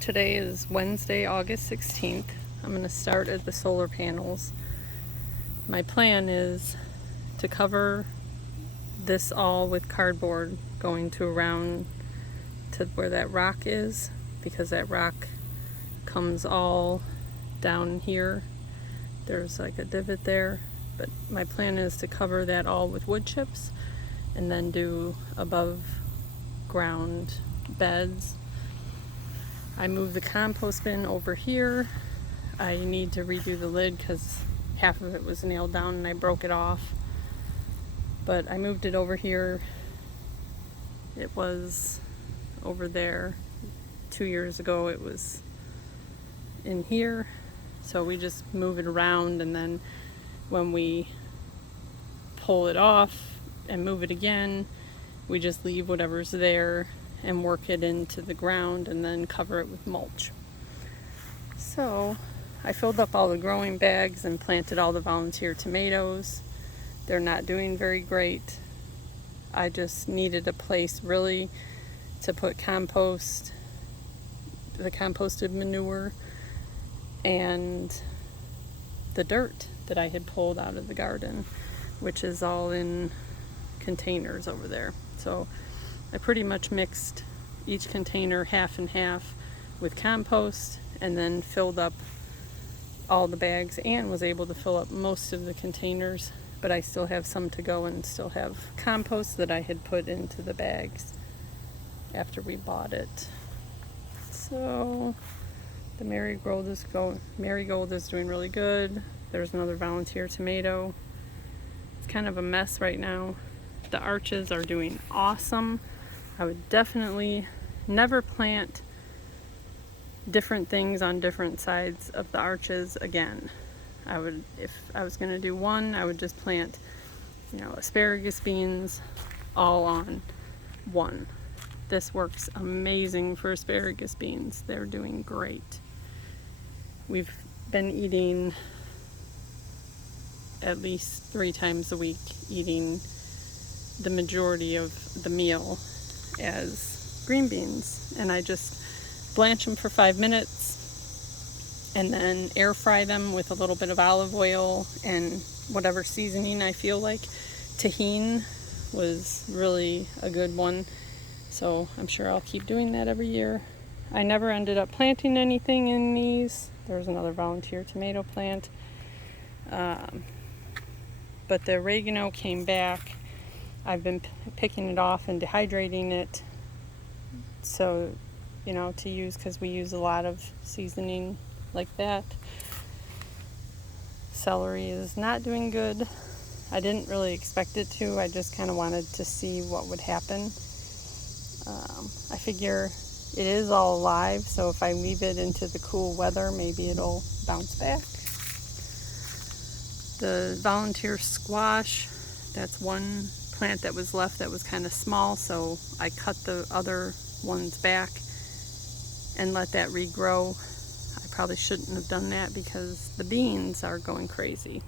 Today is Wednesday, August 16th. I'm going to start at the solar panels. My plan is to cover this all with cardboard going to around to where that rock is, because that rock comes all down here. There's like a divot there, but my plan is to cover that all with wood chips and then do above ground beds. I moved the compost bin over here. I need to redo the lid because half of it was nailed down and I broke it off. But I moved it over here. It was over there 2 years ago. It was in here. So we just move it around, and then when we pull it off and move it again, we just leave whatever's there and work it into the ground and then cover it with mulch. So I filled up all the growing bags and planted all the volunteer tomatoes. They're not doing very great. I just needed a place really to put compost, the composted manure, and the dirt that I had pulled out of the garden, which is all in containers over there. So I pretty much mixed each container half and half with compost, and then filled up all the bags and was able to fill up most of the containers, but I still have some to go and still have compost that I had put into the bags after we bought it. So the marigold is doing really good. There's another volunteer tomato. It's kind of a mess right now. The arches are doing awesome. I would definitely never plant different things on different sides of the arches again. If I was going to do one, I would just plant, asparagus beans all on one. This works amazing for asparagus beans. They're doing great. We've been eating at least 3 times a week, eating the majority of the meal as green beans, and I just blanch them for 5 minutes and then air fry them with a little bit of olive oil and whatever seasoning I feel like. Tahini was really a good one, so I'm sure I'll keep doing that every year. I never ended up planting anything in these. There's another volunteer tomato plant, but the oregano came back. I've been picking it off and dehydrating it, so to use, because we use a lot of seasoning like that. Celery is not doing good. I didn't really expect it to. I just kind of wanted to see what would happen. I figure it is all alive, so if I leave it into the cool weather, maybe it'll bounce back. The volunteer squash, that's one plant that was left that was kind of small, so I cut the other ones back and let that regrow. I probably shouldn't have done that because the beans are going crazy.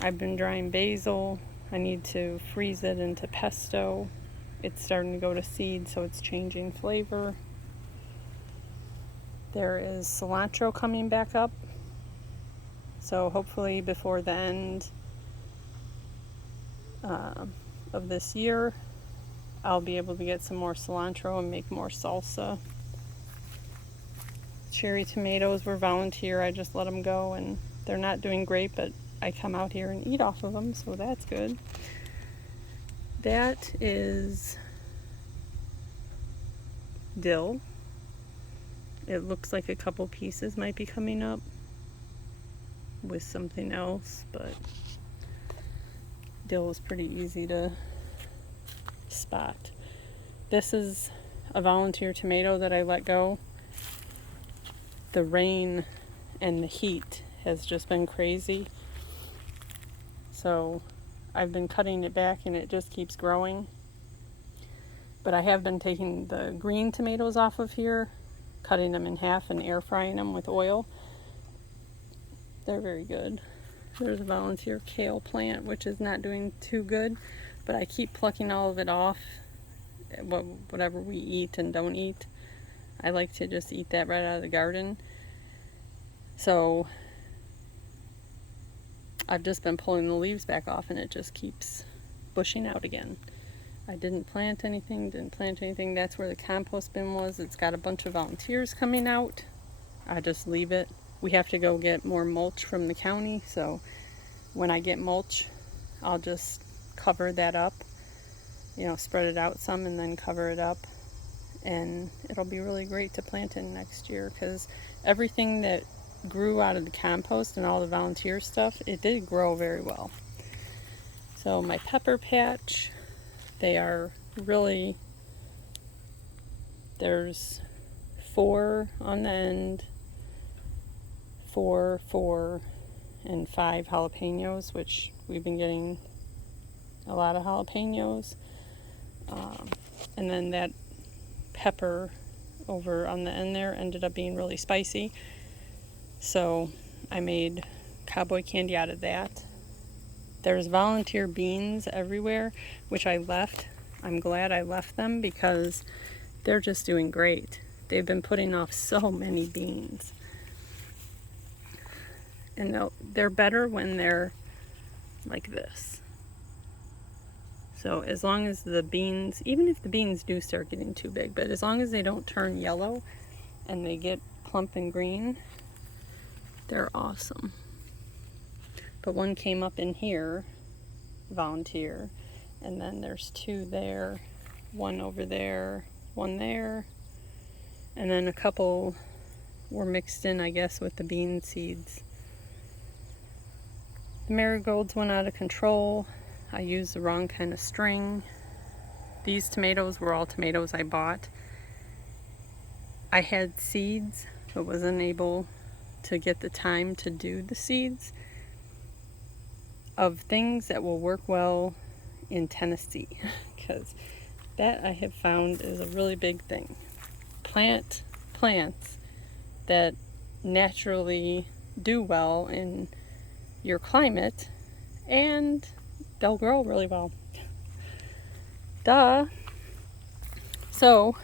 I've been drying basil. I need to freeze it into pesto. It's starting to go to seed, so it's changing flavor. There is cilantro coming back up, so hopefully before the end of this year, I'll be able to get some more cilantro and make more salsa. Cherry tomatoes were volunteer. I just let them go, and they're not doing great, but I come out here and eat off of them, so that's good. That is dill. It looks like a couple pieces might be coming up with something else, but dill is pretty easy to spot. This is a volunteer tomato that I let go. The rain and the heat has just been crazy, so I've been cutting it back and it just keeps growing. But I have been taking the green tomatoes off of here, cutting them in half and air frying them with oil. They're very good. There's a volunteer kale plant, which is not doing too good, but I keep plucking all of it off, whatever we eat and don't eat. I like to just eat that right out of the garden. So I've just been pulling the leaves back off and it just keeps bushing out again. I didn't plant anything. That's where the compost bin was. It's got a bunch of volunteers coming out. I just leave it. We have to go get more mulch from the county, so when I get mulch, I'll just cover that up, spread it out some and then cover it up, and it'll be really great to plant in next year, because everything that grew out of the compost and all the volunteer stuff, it did grow very well. So my pepper patch, they are really, there's 4 on the end, 4, and 5 jalapenos, which we've been getting a lot of jalapenos. And then that pepper over on the end there ended up being really spicy. So I made cowboy candy out of that. There's volunteer beans everywhere, which I left. I'm glad I left them because they're just doing great. They've been putting off so many beans. And they're better when they're like this. So as long as the beans, even if the beans do start getting too big, but as long as they don't turn yellow and they get plump and green, they're awesome. But one came up in here, volunteer, and then there's 2 there, 1 over there, 1 there, and then a couple were mixed in, I guess, with the bean seeds. The marigolds went out of control. I used the wrong kind of string. These tomatoes were all tomatoes I bought. I had seeds, but wasn't able to get the time to do the seeds of things that will work well in Tennessee, because that I have found is a really big thing. Plant plants that naturally do well in your climate, and they'll grow really well. Duh. So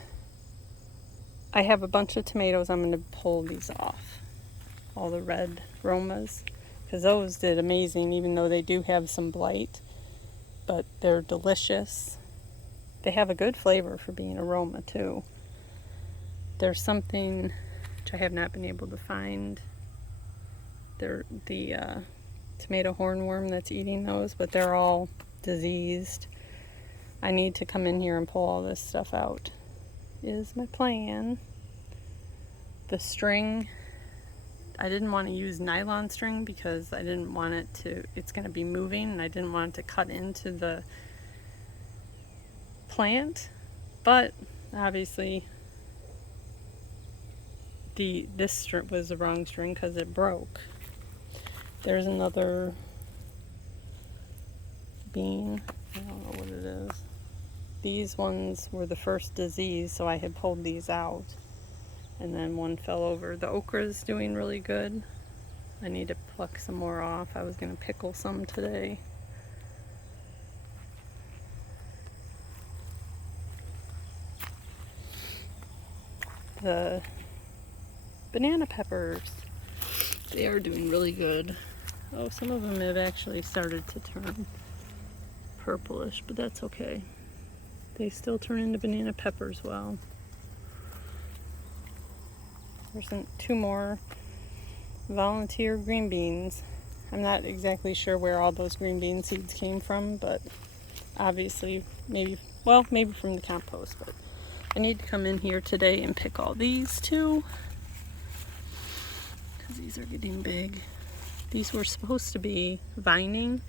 I have a bunch of tomatoes. I'm going to pull these off, all the red Romas, because those did amazing, even though they do have some blight, but they're delicious. They have a good flavor for being a Roma too. There's something which I have not been able to find. They're the tomato hornworm that's eating those, but they're all diseased. I need to come in here and pull all this stuff out, is my plan. The string, I didn't want to use nylon string because I didn't want it to, it's going to be moving, and I didn't want it to cut into the plant, but obviously this string was the wrong string because it broke. There's another bean. I don't know what it is. These ones were the first disease, so I had pulled these out. And then one fell over. The okra's doing really good. I need to pluck some more off. I was going to pickle some today. The banana peppers, they are doing really good. Oh, some of them have actually started to turn purplish, but that's okay. They still turn into banana peppers well. There's 2 more volunteer green beans. I'm not exactly sure where all those green bean seeds came from, but obviously maybe from the compost. But I need to come in here today and pick all these too, because these are getting big. These were supposed to be vining,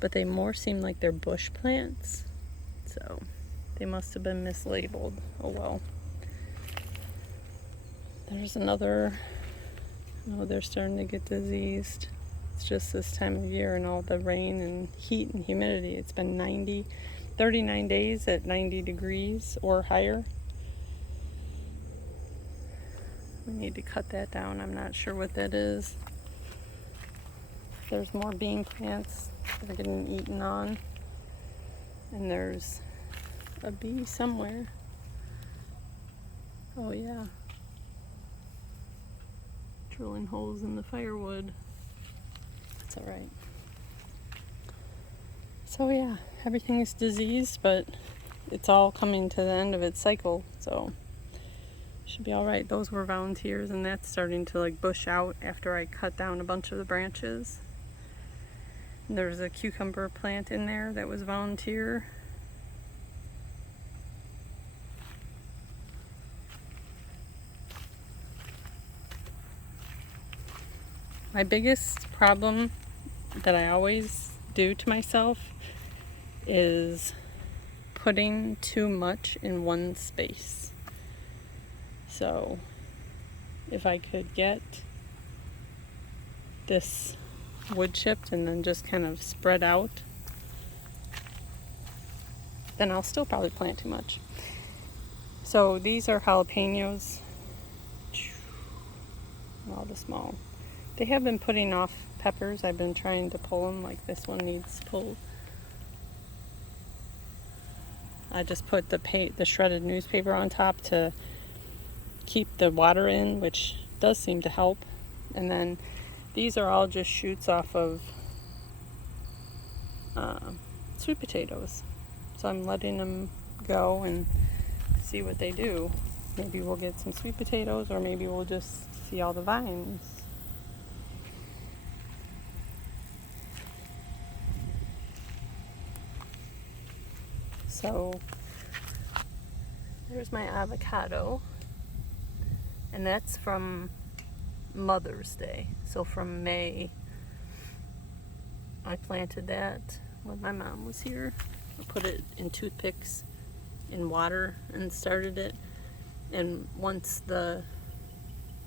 but they more seem like they're bush plants, so they must have been mislabeled. Oh well. There's another, oh, they're starting to get diseased. It's just this time of year and all the rain and heat and humidity. It's been 39 days at 90 degrees or higher. We need to cut that down. I'm not sure what that is. There's more bean plants that are getting eaten on. And there's a bee somewhere. Oh yeah. drilling holes in the firewood. That's alright. So yeah, everything is diseased, but it's all coming to the end of its cycle, so should be alright. Those were volunteers, and that's starting to like bush out after I cut down a bunch of the branches. And there's a cucumber plant in there that was volunteer. My biggest problem that I always do to myself is putting too much in one space. So if I could get this wood chipped and then just kind of spread out, then I'll still probably plant too much. So these are jalapenos. All the small. They have been putting off peppers. I've been trying to pull them, like this one needs pulled. I just put the shredded newspaper on top to keep the water in, which does seem to help. And then these are all just shoots off of sweet potatoes. So I'm letting them go and see what they do. Maybe we'll get some sweet potatoes, or maybe we'll just see all the vines. So there's my avocado, and that's from Mother's Day. So from May, I planted that when my mom was here. I put it in toothpicks in water and started it. And once the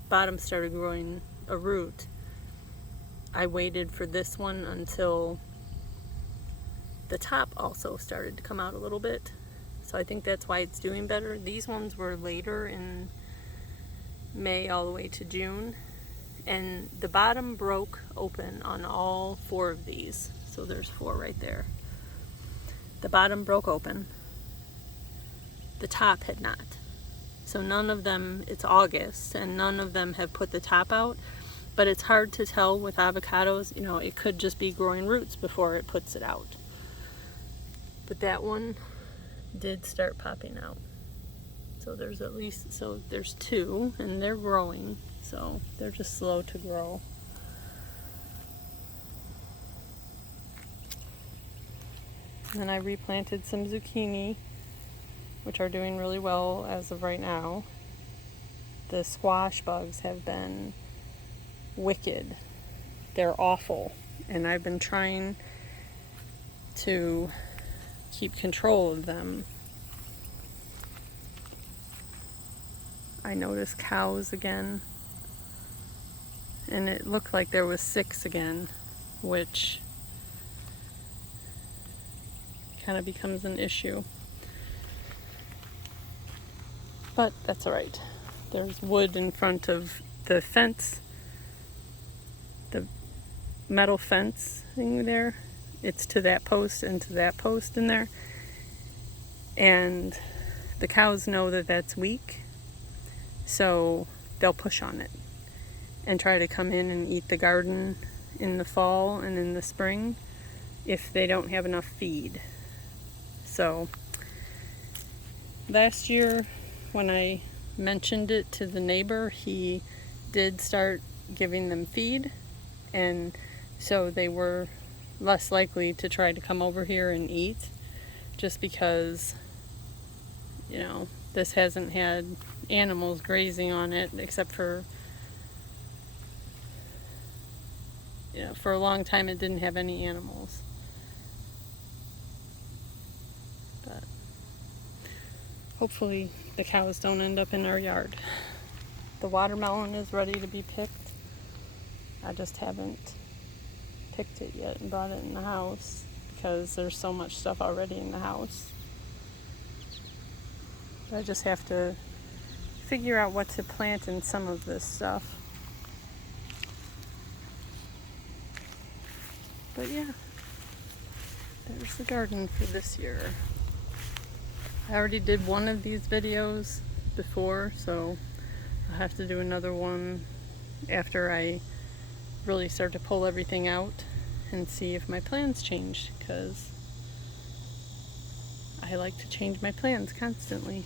bottom started growing a root, I waited for this one until the top also started to come out a little bit. So I think that's why it's doing better. These ones were later in May all the way to June. And the bottom broke open on all 4 of these. So there's 4 right there. The bottom broke open. The top had not. So none of them, it's August, and none of them have put the top out. But it's hard to tell with avocados. You know, it could just be growing roots before it puts it out. But that one did start popping out. So there's there's 2, and they're growing. So they're just slow to grow. And then I replanted some zucchini, which are doing really well as of right now. The squash bugs have been wicked. They're awful. And I've been trying to keep control of them. I noticed cows again, and it looked like there was 6 again, which kind of becomes an issue. But that's alright. There's wood in front of the fence, the metal fence thing there. It's to that post and to that post in there. And the cows know that that's weak, so they'll push on it and try to come in and eat the garden in the fall and in the spring if they don't have enough feed. So last year when I mentioned it to the neighbor, he did start giving them feed, and so they were less likely to try to come over here and eat, just because, you know, this hasn't had animals grazing on it except for, you know, for a long time it didn't have any animals. But hopefully the cows don't end up in our yard. The watermelon is ready to be picked. I just haven't picked it yet and brought it in the house because there's so much stuff already in the house. I just have to figure out what to plant in some of this stuff. But yeah, there's the garden for this year. I already did one of these videos before, so I'll have to do another one after I really start to pull everything out and see if my plans change, because I like to change my plans constantly.